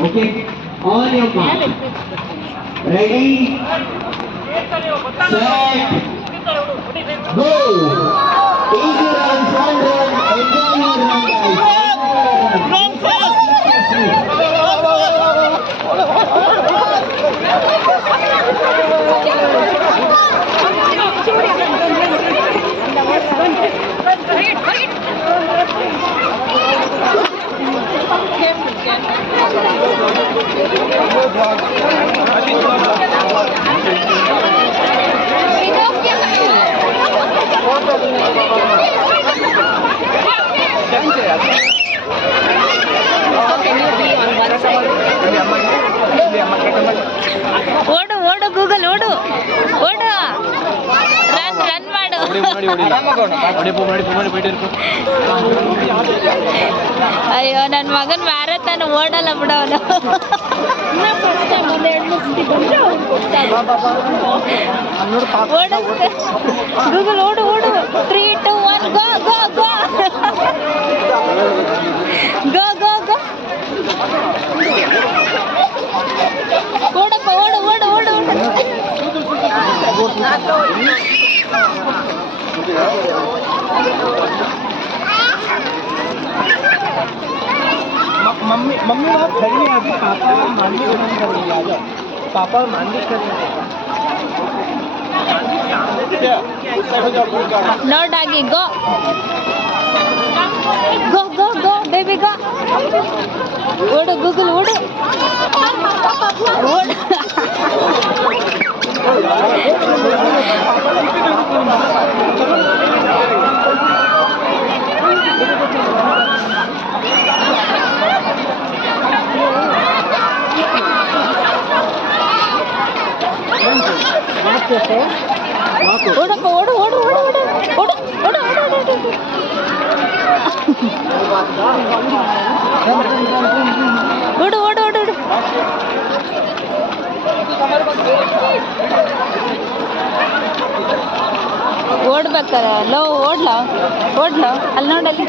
Okay, on your mark. Ready, set, go. Easy run, fun run, enjoy your run, guys. Run fast. ಓಡು ಓಡು Google ಓಡು ಓಡು run run ಮಾಡು ಅಯ್ಯೋ ನನ್ನ ಮಗನ ಮ್ಯಾರಥಾನ್ ಓಡಲ್ಲ ಬಿಡವನು ಗೂಗಲ್ ಓಡು ಓಡು 3, 2, 1 ಗೋ ಗೋ ಗೋ ಗೋ ಗೋ ಗೋ ಓಡಪ್ಪ ಓಡು ಓಡು ಓಡು मम्मी मम्मी वहाँ खड़ी है अभी पापा मांडी बंद कर रही है पापा मांडी कर रहे No doggy, go. Go, go, go, baby, go. ಓಡು ಗೂಗಲ್ ಓಡು ಓಡು ಓಡಪ್ಪ ಓಡು ಓಡು ಓಡು ಓಡು ಓಡು ಓಡು ಓಡು ಓಡು ಓಡು ಓಡು ಓಡು ಓಡ್ಬೇಕಾರೆ ಲೋ ಓಡ್ಲ ಓಡ್ಲ ಅಲ್ಲಿ ನೋಡಲ್ಲಿ